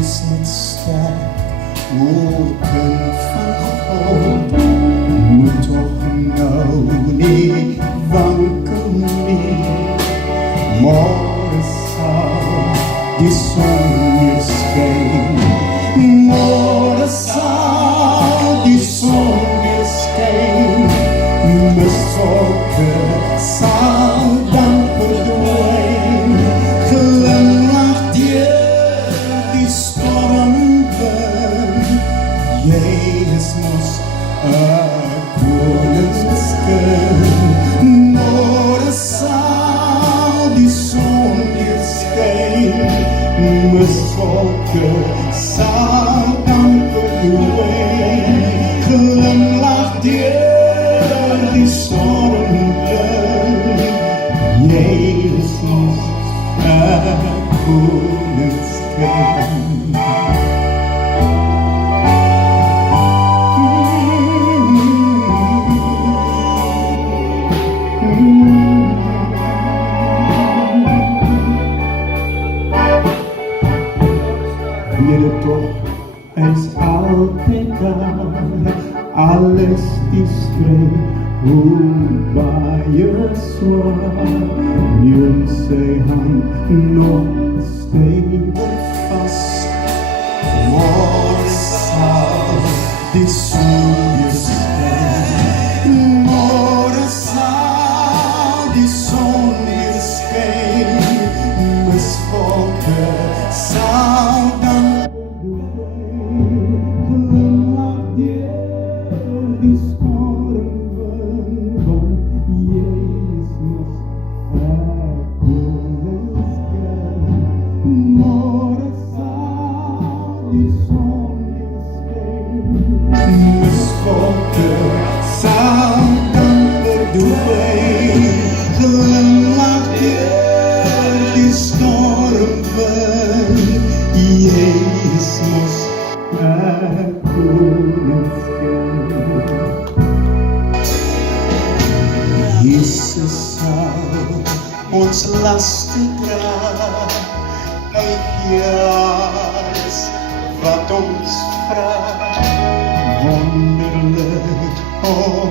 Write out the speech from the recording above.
is met sterk woorden van God. Moet toch nou niet wankel nie. Morgen zal die zon weer schijnen. Morgen zal die zon weer schijnen. Mijn zorgen zal dan verdwijnen. Glimlacht je die stormen weg. Jezus koningskind. Morgen zal die zon weer schijnen. Mijn zorgen zal dan verdwijnen. Glimlacht je die stormen weg. Jezus koningskind. Weer toch is altijd daar, alles is streng, hoe bij je zwaar. Nu zij hand nog stevig vast. Morgen zal die zon weer schijnen. Morgen zal die zon weer schijnen. Misvolken zal dan glimlacht je die stormen van Jezus koningskind. Morgen zal die zon weer schijnen. Misvolken zal dan verdwijnen. Glimlacht je die storm van Jezus koningskind. Jezus zal ons lasten dragen. Alles wat ons vraagt. Wonderlijk om